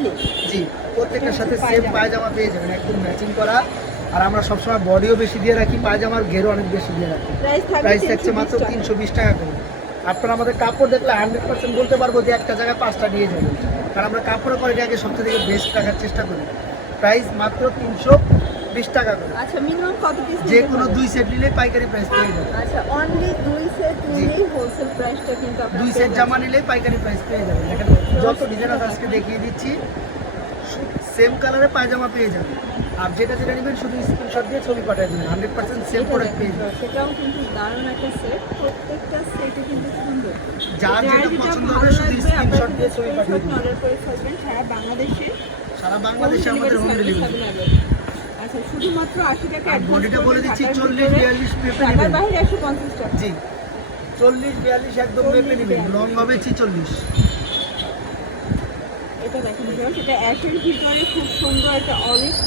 Only জি প্রত্যেকটার সাথে same পায়জামা। পায়জামা পেয়ে যাবেন একদম ম্যাচিং করা। আর আমরা সবসময় বডিও বেশি দিয়ে রাখি পায়জামার ঘেরও অনেক বেশি দিয়ে রাখি। প্রাইস থাকছে মাত্র তিনশো বিশ টাকা করে। আপনারা আমাদের কাপড় দেখলে হান্ড্রেড পার্সেন্ট বলতে পারব যে একটা জায়গায় পাঁচটা নিয়ে যাবেন কারণ আমরা কাপড়ের কোয়ালিটি আগে সব থেকে বেস্ট রাখার চেষ্টা করি। প্রাইস মাত্র তিনশো বিশ টাকা করে। আচ্ছা মিনিমাম কত পিস যে কোনো দুই সেট নিলে পাইকারি প্রাইস পেয়ে যাবেন। আচ্ছা অনলি দুই সেট নিলেই হোলসেল প্রাইসটা কিন্তু আপনারা দুই সেট জামা নিলে পাইকারি প্রাইস পেয়ে যাবেন। এখানে যত ডিজাইন আছে আজকে দেখিয়ে দিচ্ছি সেম কালারে পায়জামা পেয়ে যাবেন। আর যেটা যেটা নেবেন শুধু স্ক্রিনশট দিয়ে ছবি পাঠিয়ে দেবেন। হান্ড্রেড পার্সেন্ট সেম প্রোডাক্ট পেয়ে যাবেন। সেটাও কিন্তু দারুণ একটা সেট প্রত্যেকটা সেটে কিন্তু সুন্দর। যার যেটা পছন্দ হবে শুধু স্ক্রিনশট দিয়ে ছবি পাঠিয়ে দিন অর্ডার করে ফেলবেন। সারা বাংলাদেশে সারা বাংলাদেশে আমাদের হোম ডেলিভারি আচ্ছা শুধুমাত্র আশি টাকা অ্যাডভান্স বলে দিচ্ছি চল্লিশ বিয়াল্লিশ নেবেন। বাইরে একশো পঞ্চাশ টাকা। জি। চল্লিশ বিয়াল্লিশ একদম নেবেন। লং হবে ছিচল্লিশ এটা দেখেন ভিউয়ার্স, এটা অ্যাশের ভিতরে খুব সুন্দর একটা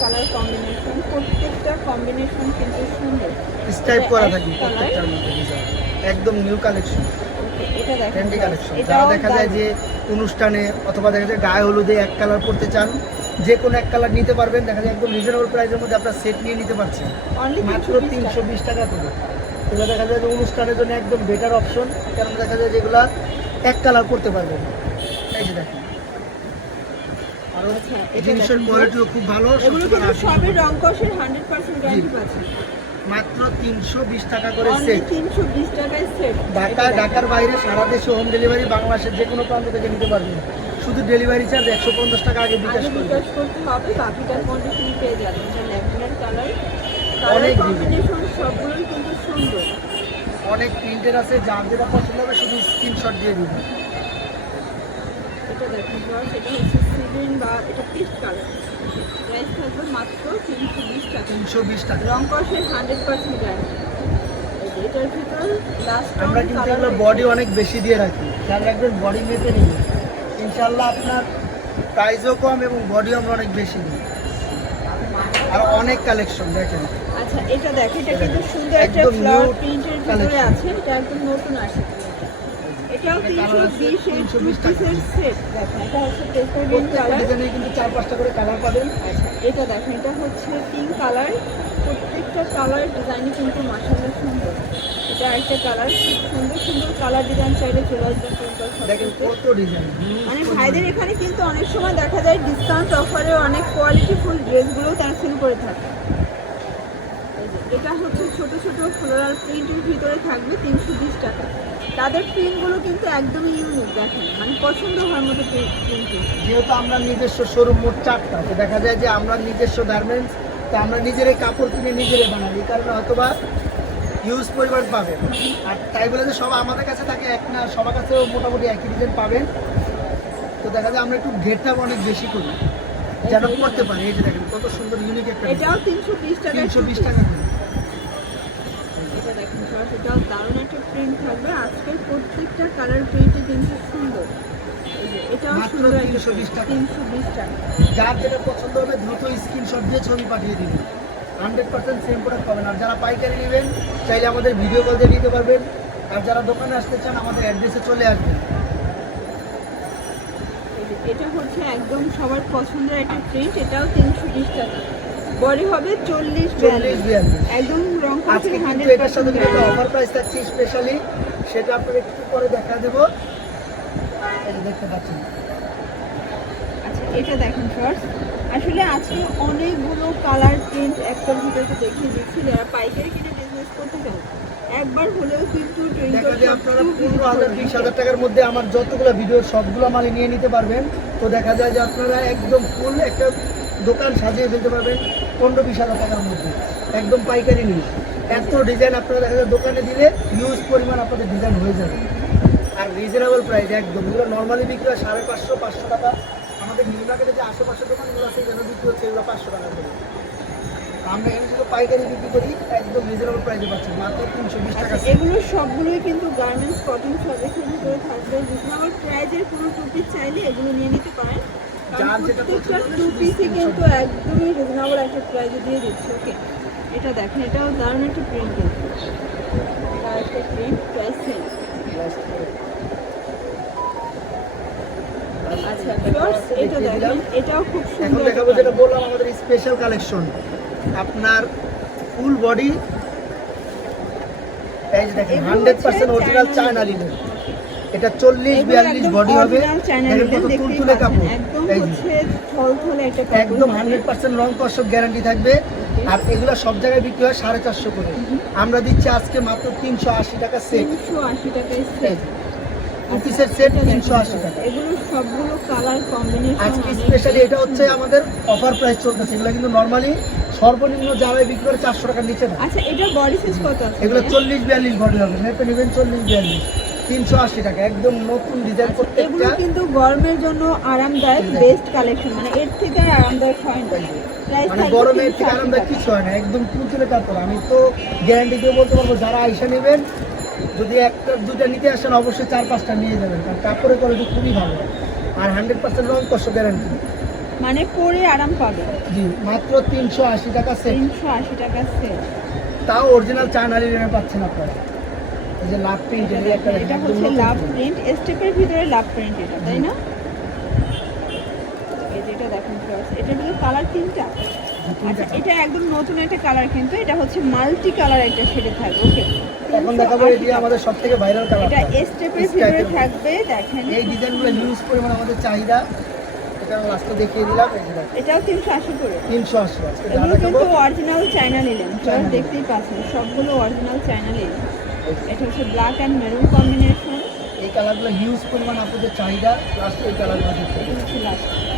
কালার কম্বিনেশন প্রত্যেকটা কম্বিনেশন কিন্তু সুন্দর। স্টাইপ করা থাকে প্রত্যেকটার মধ্যে একদম নিউ কালেকশন এটা দেখেন কালেকশন এটাও দেখা যায় যে অনুষ্ঠানে অথবা দেখা যায় গায়ে হলুদে এক কালার পড়তে চান যে কোনো এক কালার নিতে পারবেন। দেখা যায় একদম রিজনেবল প্রাইসের মধ্যে আপনার সেট নিয়ে নিতে পারছেন। মাত্র তিনশো বিশ টাকা করে। এগুলো দেখা যায় যে অনুষ্ঠানের জন্য একদম বেটার অপশন কারণ দেখা যায় যেগুলো এক কালার করতে পারবেন। এই যে দেখেন। আর আচ্ছা, জিনিসের কোয়ালিটিও খুব ভালো। সবই রং কষের হান্ড্রেড পার্সেন্ট গ্যারান্টি পাচ্ছে মাত্র তিনশো বিশ টাকা করে সেট তিনশো বিশ টাকায় সেট ঢাকা ঢাকার বাইরে সারা দেশে হোম ডেলিভারি বাংলাদেশের যে কোনো প্রান্ত থেকে নিতে পারবেন। শুধু ডেলিভারি চার্জ একশো পঞ্চাশ টাকা আগে বিকাশ বিকাশ করতে হবে বাকিটার কন্ডিশন পেয়ে যাবেন ল্যাভেন্ডার কালার। অনেক কম্বিনেশন সবগুলোই কিন্তু সুন্দর। অনেক প্রিন্টের আছে যার যেটা পছন্দ হবে শুধু স্ক্রিনশট দিয়ে দিবেন এটা দেখুন বস এটা হচ্ছে সিলিন বা এটা পিস্ট কালার প্রাইস থাকবে মাত্র তিনশো বিশ টাকা। তিনশো বিশ টাকা। রং কষের হান্ড্রেড পার্সেন্ট গ্যারান্টি এটার ভিতর লাস্ট আমরা কিন্তু এগুলো বডি অনেক বেশি দিয়ে রাখি। খেয়াল রাখবেন বডি মেপে নেবেন ইনশাল্লাহ আপনার প্রাইসও কম এবং বডিও আমরা অনেক বেশি দিই। আর অনেক কালেকশন দেখেন। আচ্ছা এটা দেখ এটা কিন্তু সুন্দর একটা ফ্লাওয়ার প্রিন্টের ভিতরে আছে এটা একদম নতুন আসে। এটাও তিনশো colour আছে বিশ এর 320 টাকা। পিসের সেট দেখেন এটা হচ্ছে কালার কিন্তু চার পাঁচটা করে কালার পাবেন। আচ্ছা এটা দেখেন এটা হচ্ছে পিঙ্ক কালার প্রত্যেকটা কালার ডিজাইনই কিন্তু সুন্দর। এটা একটা কালার খুব সুন্দর সুন্দর কালার ডিজাইন চাইলে চলে ডিজাইন মানে ভাইদের এখানে কিন্তু অনেক সময় দেখা যায় ডিসকাউন্ট অফারে অনেক কোয়ালিটিফুল ড্রেসগুলো তারা সেল করে থাকে। এটা হচ্ছে ছোট ছোট ফ্লোরাল প্রিন্টের ভিতরে থাকবে তিনশো বিশ টাকা। তাদের প্রিন্টগুলো কিন্তু একদমই ইউনিক দেখেন। মানে পছন্দ হওয়ার মতো যেহেতু আমরা নিজস্ব শোরুম মোট চারটা তো দেখা যায় যে আমরা নিজস্ব গার্মেন্টস তো আমরা নিজেরাই কাপড় কিনে নিজেরাই বানাই। এই কারণে হয়তো বা ইউজ পরিমাণ পাবেন। আর তাই বলে যে সব আমাদের কাছে থাকে এক না সবার কাছেও মোটামুটি একই ডিজাইন পাবেন। তো দেখা যায় আমরা একটু ঘেরটা অনেক বেশি করি যেন করতে পারি। এই যে দেখেন কত সুন্দর ইউনিক একটা এটাও তিনশো বিশ টাকা তিনশো বিশ টাকা। এটা দেখেন এটাও দারুণ একটা প্রিন্ট প্রত্যেকটা কালার প্রিন্টই কিন্তু সুন্দর। এটাও মাত্র সুন্দর 320 টাকা। তিনশো বিশ টাকা। যার যেটা পছন্দ হবে দ্রুত স্ক্রিনশট দিয়ে ছবি পাঠিয়ে দিবেন। হান্ড্রেড পার্সেন্ট সেম প্রোডাক্ট পাবেন। আর যারা পাইকারি নেবেন চাইলে আমাদের ভিডিও কল দিয়ে নিতে পারবেন। আর যারা দোকানে আসতে চান আমাদের অ্যাড্রেসে চলে আসবেন। এটা হচ্ছে একদম সবার পছন্দের একটা প্রিন্ট এটাও তিনশো বিশ টাকা। বডি হবে চল্লিশ একদম রং আজকে কষের কিন্তু এটার সাথে অফার প্রাইস থাকছে স্পেশালি সেটা আপনাদের একটু পরে দেখা দেবো। এই দেখতে পাচ্ছেন। আচ্ছা এটা দেখেন ফার্স্ট আসলে আজকে অনেকগুলো কালার প্রিন্ট একটার ভিতরে দেখিয়ে দিচ্ছি। যারা পাইকারি কিনে বিজনেস করতে চান একবার হলেও কিন্তু দেখা যায় আপনারা পনেরো হাজার বিশ হাজার টাকার মধ্যে আমার যতগুলো ভিডিও সবগুলো মালে নিয়ে নিতে পারবেন। তো দেখা যায় যে আপনারা একদম ফুল একটা দোকান সাজিয়ে ফেলতে পারবেন পনেরো বিশ হাজার টাকার মধ্যে। একদম পাইকারি নিয়ে। এত ডিজাইন আপনারা দেখা দোকানে দিলে ইউজ পরিমাণ আপনাদের ডিজাইন হয়ে যাবে। আর রিজনেবল প্রাইস একদম। এগুলো নর্মালি বিক্রি হয় সাড়ে পাঁচশো পাঁচশো টাকা। আমাদের নিউ মার্কেটে যে আশেপাশে দোকানগুলো আছে যেন বিক্রি হচ্ছে এগুলো পাঁচশো টাকা করে। আমরা এখানে শুধু পাইকারি বিক্রি করি একদম রিজনেবল প্রাইসে পাচ্ছেন মাত্র তিনশো বিশ টাকা। আচ্ছা এগুলো সবগুলোই কিন্তু গার্মেন্টস কটন ফ্যাব্রিকের ভিতরে থাকবে। রিজনেবল প্রাইজের কোনো টু পিস চাইলে এগুলো নিয়ে নিতে পারেন। যার যেটা টু পিসই কিন্তু একদমই রিজনেবল একটা প্রাইজে দিয়ে দিচ্ছে। ওকে এটা দেখেন এটাও দারুণ একটা প্রিন্ট কিন্তু। এটা একটা প্রিন্ট প্রাইস সেম আচ্ছা এটা দেখেন এটাও খুব সুন্দর দেখাবো যেটা বললাম আমাদের স্পেশাল কালেকশন আপনার ফুল বডি এই দেখেন এগুলো hundred percent original China linen এটা চল্লিশ এগুলো বিয়াল্লিশ একদম বডি হবে। কত তুলতুলে কাপড়। একদম হচ্ছে থলথলে একটা একদম হবে। হান্ড্রেড পার্সেন্ট রং কষক গ্যারান্টি থাকবে। আর এগুলো সব জায়গায় বিক্রি হয় সাড়ে চারশো করে। আমরা দিচ্ছি আজকে মাত্র তিনশো আশি টাকা সেট 380 টাকায় set। দু পিসের সেট তিনশো আশি টাকা। এগুলো সবগুলো কালার কম্বিনেশন আজকে স্পেশালি এটা হচ্ছে আমাদের অফার প্রাইস চলতেছে। এগুলো কিন্তু নর্মালি সর্বনিম্ন যারা বিক্রি করে চারশো টাকার নিচে না। আচ্ছা এটা বডি সাইজ কত আছে এগুলো চল্লিশ বিয়াল্লিশ বডি হবে। মেপে নেবেন চল্লিশ বিয়াল্লিশ। তিনশো আশি টাকা একদম নতুন ডিজাইন এগুলো কিন্তু গরমের জন্য আরামদায়ক বেস্ট কালেকশন মানে এর থেকে আর আরামদায়ক হয় না। মানে গরমের থেকে আরামদায়ক কিছু হয় না একদম কাপড়। আমি তো গ্যারান্টি দিয়ে বলতে পারব যারা আইসা নেবেন যদি একটা দুটা নিতে আসেন অবশ্যই চার পাঁচটা নিয়ে যাবেন। কারণ কাপড়ের কোয়ালিটি খুবই ভালো। আর হান্ড্রেড পার্সেন্ট রং কষ্ট গ্যারান্টি মানে পরে আরাম পাবে। জি মাত্র তিনশো আশি টাকা সেট তিনশো আশি টাকা সেল তাও অরিজিনাল চায়না লিনেনে পাচ্ছেন আপনারা। যে লাভ প্রিন্ট এটা একটা এটা হচ্ছে লাভ প্রিন্ট স্টেপের ভিতরে লাভ প্রিন্ট এটা তাই না? এই যে এটা দেখেন first, এটার ভিতরে কালার তিনটা। আচ্ছা এটা একদম নতুন একটা কালার কিন্তু এটা হচ্ছে মাল্টি কালার একটা শেডে থাকবে ওকে এখন দেখাবো এটি আমাদের সব থেকে ভাইরাল কালার এটা স্টেপের ভিতরে থাকবে দেখেন। এই ডিজাইনগুলো হিউজ পরিমাণ আমাদের চাহিদা এটা লাস্টে দেখিয়ে দিলাম এই যে দেখেন, এটাও করে। এগুলো কিন্তু অরিজিনাল চায়না নিলেন দেখতেই পাচ্ছেন সবগুলো অরিজিনাল চায়না নিলেন এটা হচ্ছে ব্ল্যাক অ্যান্ড মেরুন কম্বিনেশন এই কালারগুলো হিউজ পরিমাণ আপনাদের চাহিদা লাস্টে এই কালারগুলো লাস্ট